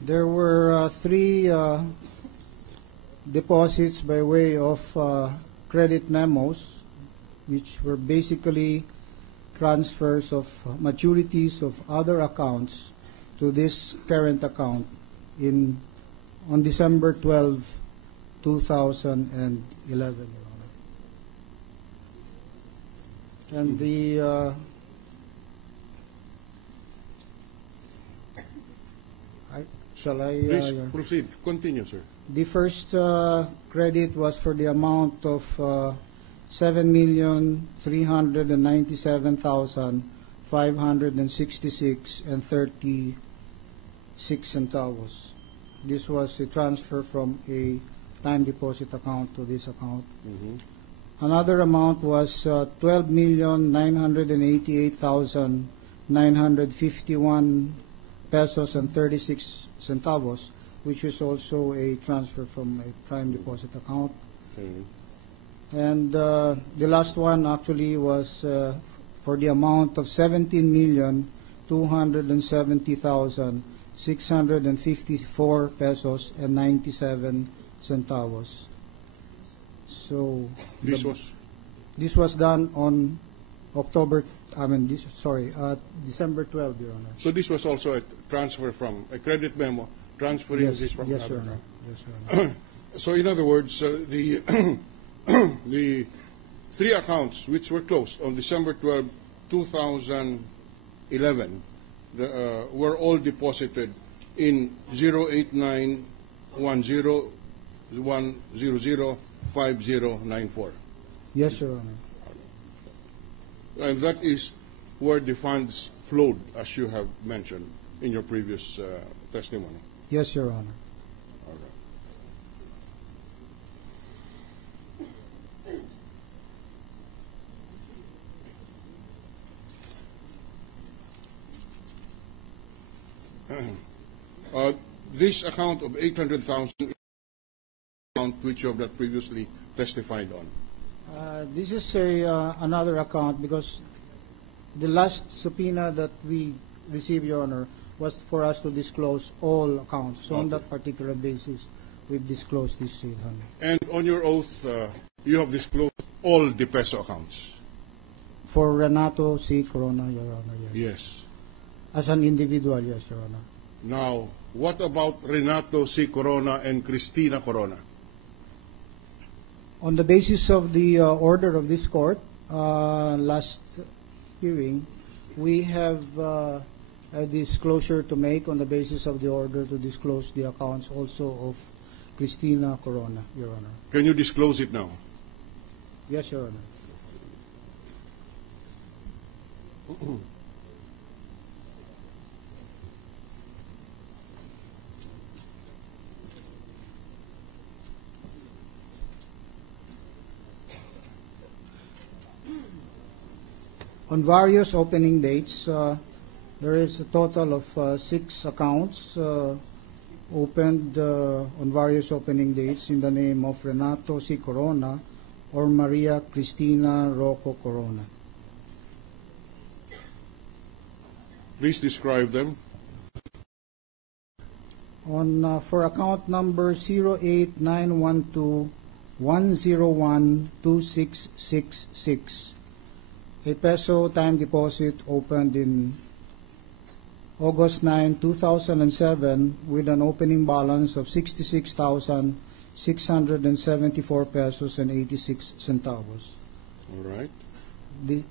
There were three deposits by way of credit memos, which were basically transfers of maturities of other accounts to this current account on December 12, 2011. And the shall I? Please proceed. Continue, sir. The first credit was for the amount of 7,397,566.36. This was a transfer from a time deposit account to this account. Another amount was 12,988,951 pesos and 36 centavos, which is also a transfer from a prime deposit account. And the last one actually was for the amount of 17,270,654 pesos and 97 centavos. So this was done on December 12, Your Honor. So this was also a transfer from a credit memo, transferring this from Yes, another Your Honor. account. Yes, Your Honor. So in other words, the the three accounts which were closed on December 12, 2011 were all deposited in 08910105094. Yes, Your Honor. And that is where the funds flowed, as you have mentioned in your previous testimony. Yes, Your Honor. All right. This account of 800,000 is the account which you have not previously testified on. This is another account because the last subpoena that we received, Your Honor, was for us to disclose all accounts. So on that particular basis, we've disclosed this, Your Honor. And on your oath, you have disclosed all the peso accounts? For Renato C. Corona, Your Honor, yes. Yes. As an individual, yes, Your Honor. Now, what about Renato C. Corona and Cristina Corona? On the basis of the order of this court, last hearing, we have a disclosure to make on the basis of the order to disclose the accounts also of Cristina Corona, Your Honor. Can you disclose it now? Yes, Your Honor. On various opening dates, there is a total of 6 accounts opened on various opening dates in the name of Renato C. Corona or Maria Cristina Rocco Corona. Please describe them. For account number 08912-101-2666, a peso time deposit opened in August 9, 2007 with an opening balance of 66,674 pesos and 86 centavos. All right. The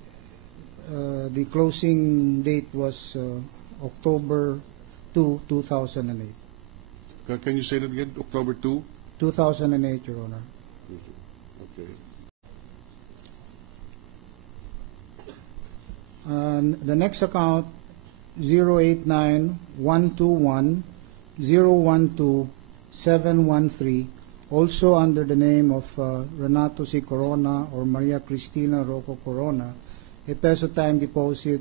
closing date was October 2, 2008. Can you say that again? October 2? 2008, Your Honor. Okay. The next account, 089-121-012-713, also under the name of Renato C. Corona or Maria Cristina Rocco Corona, a peso time deposit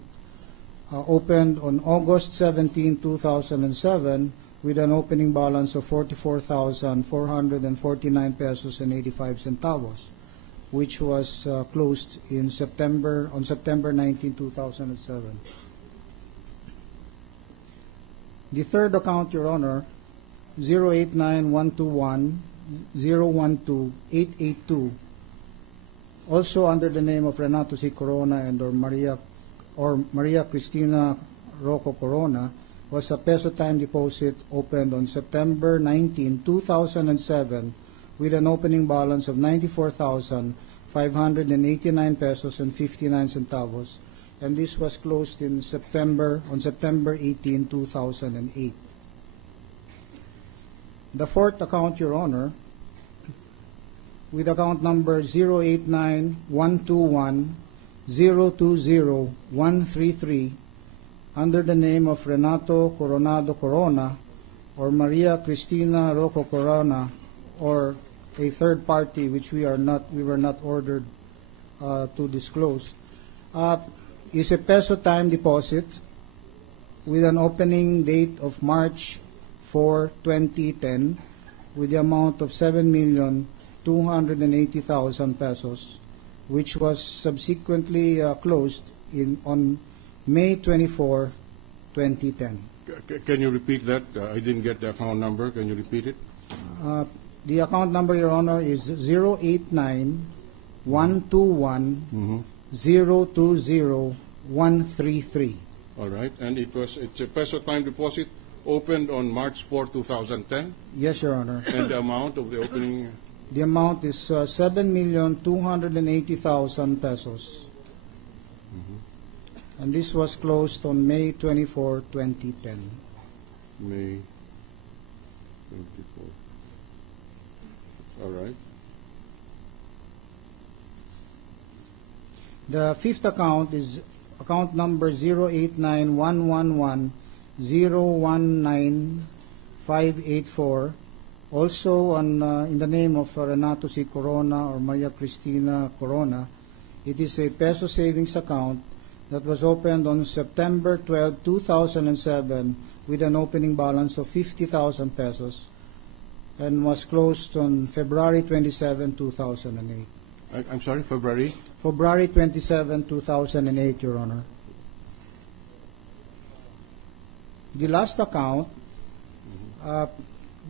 opened on August 17, 2007 with an opening balance of 44,449 pesos and 85 centavos, which was closed on September 19, 2007. The third account, Your Honor, 089-121-012-882, also under the name of Renato C. Corona and or Maria Cristina Rocco Corona, was a peso time deposit opened on September 19, 2007 with an opening balance of 94,589 pesos and 59 centavos, and this was closed on September 18, 2008. The fourth account, Your Honor, with account number 089-121-020-133, under the name of Renato Coronado Corona or Maria Cristina Rocco Corona, or a third party which we were not ordered to disclose, is a peso time deposit with an opening date of March 4, 2010, with the amount of 7,280,000 pesos, which was subsequently closed on May 24, 2010. Can you repeat that? I didn't get the account number. Can you repeat it? The account number, Your Honor, is 089-121-020-133. All right. And it's a peso time deposit opened on March 4, 2010? Yes, Your Honor. And the amount of the opening? The amount is 7,280,000 pesos. And this was closed on May 24, 2010. May 24. All right. The fifth account is account number 089-111-019-584, also in the name of Renato C. Corona or Maria Cristina Corona. It is a peso savings account that was opened on September 12, 2007 with an opening balance of 50,000 pesos and was closed on February 27, 2008. I'm sorry, February? February 27, 2008, Your Honor. The last account,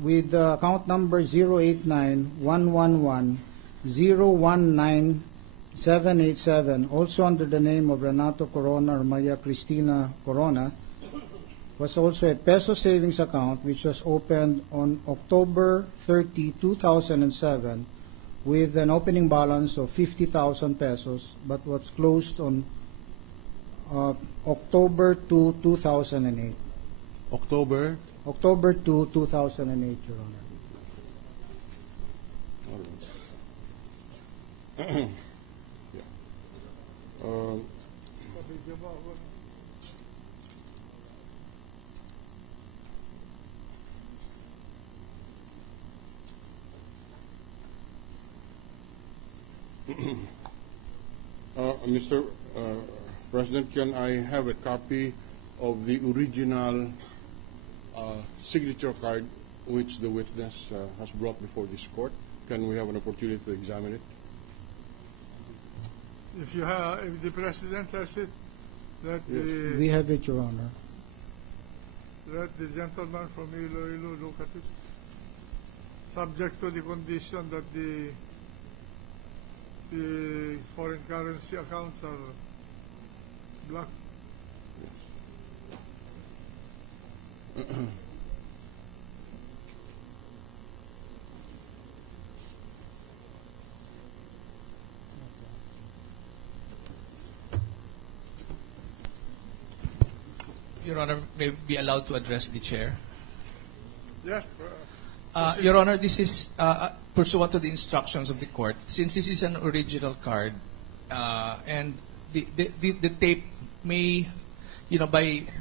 with account number 089-111-019-787, also under the name of Renato Corona or Maria Cristina Corona, was also a peso savings account which was opened on October 30, 2007 with an opening balance of 50,000 pesos, but was closed on October 2, 2008. October 2, 2008, Your Honor. All right. Yeah. Mr. President, can I have a copy of the original signature card which the witness has brought before this court? Can we have an opportunity to examine it? If the President has it, We have it, Your Honor. let the gentleman from Iloilo look at it. Subject to the condition that the foreign currency accounts are blocked. Your Honor, may be allowed to address the chair. Yes. Your Honor, this is pursuant to the instructions of the court. Since this is an original card, and the tape may,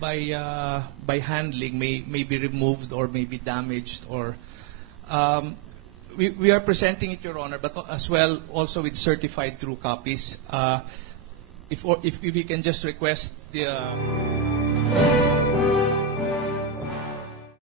by handling may be removed or may be damaged, or we are presenting it, Your Honor, but as well also with certified true copies. If we can just request the